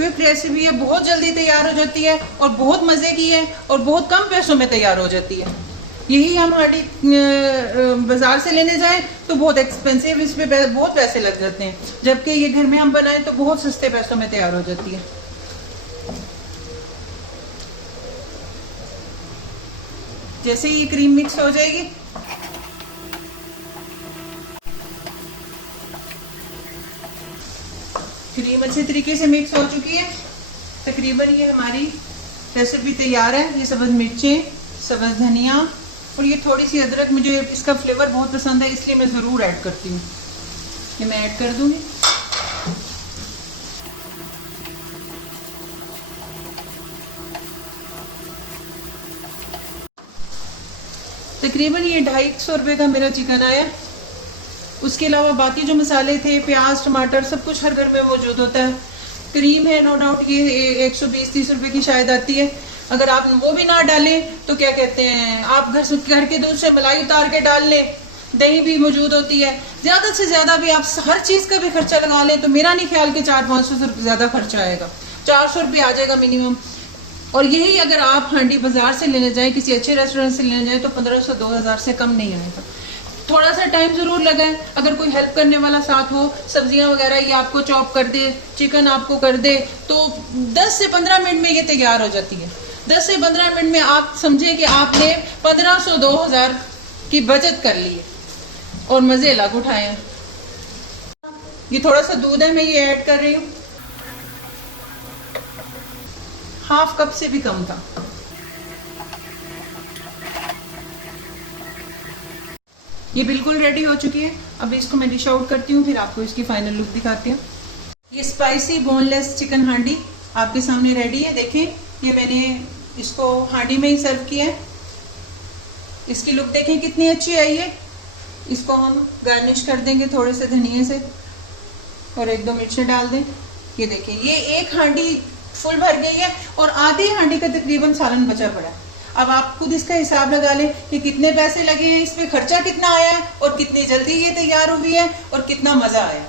Quick recipe है, बहुत जल्दी तैयार हो जाती है और बहुत मज़े की है और बहुत कम पैसों में तैयार हो जाती है। यही हम हांडी बाजार से लेने जाएं तो बहुत एक्सपेंसिव, इस पे बहुत पैसे लग जाते हैं, जबकि ये घर में हम बनाएं तो बहुत सस्ते पैसों में तैयार हो जाती है। जैसे ये क्रीम मिक्स हो जाएगी, क्रीम अच्छे तरीके से मिक्स हो चुकी है, तकरीबन ये हमारी रेसिपी तैयार है। ये सब्ज़ मिर्चें, सब्ज़ धनिया और ये थोड़ी सी अदरक, मुझे इसका फ्लेवर बहुत पसंद है इसलिए मैं ज़रूर ऐड करती हूँ। ये मैं ऐड कर दूँगी। तकरीबन ये 250 रुपये का मेरा चिकन आया। उसके अलावा बाकी जो मसाले थे, प्याज, टमाटर, सब कुछ हर घर में मौजूद होता है। क्रीम है नो डाउट, ये 120-30 रुपये की शायद आती है। अगर आप वो भी ना डालें तो क्या कहते हैं, आप घर के दूध से मलाई उतार के डाल लें, दही भी मौजूद होती है। ज़्यादा से ज़्यादा भी आप हर चीज़ का भी खर्चा लगा लें तो मेरा नहीं ख्याल कि 400-500 रुपये ज़्यादा खर्चा आएगा, 400 रुपये आ जाएगा मिनिमम। और यही अगर आप हांडी बाजार से लेने जाएं, किसी अच्छे रेस्टोरेंट से लेने जाएं तो 1500-2000 से कम नहीं आएगा। थोड़ा सा टाइम ज़रूर लगाए, अगर कोई हेल्प करने वाला साथ हो, सब्जियां वगैरह ये आपको चॉप कर दे, चिकन आपको कर दे, तो 10 से 15 मिनट में ये तैयार हो जाती है। 10 से 15 मिनट में आप समझे कि आपने 1500-2000 की बचत कर ली है और मज़े अलग उठाए हैं। ये थोड़ा सा दूध है, मैं ये ऐड कर रही हूँ, हाफ कप से भी कम था। ये बिल्कुल रेडी हो चुकी है। अब इसको मैं डिश आउट करती हूँ, फिर आपको इसकी फाइनल लुक दिखाती हूँ। ये स्पाइसी बोनलेस चिकन हांडी आपके सामने रेडी है। देखें, ये मैंने इसको हांडी में ही सर्व किया है। इसकी लुक देखें कितनी अच्छी आई है। इसको हम गार्निश कर देंगे थोड़े से धनिया से और 1-2 मिर्चें डाल दें। ये देखें, ये एक हांडी फुल भर गई है और आधी हांडी का तकरीबन सालन बचा पड़ा है। अब आप खुद इसका हिसाब लगा लें कि कितने पैसे लगे हैं, इस पे खर्चा कितना आया है और कितनी जल्दी ये तैयार हुई है और कितना मज़ा आया।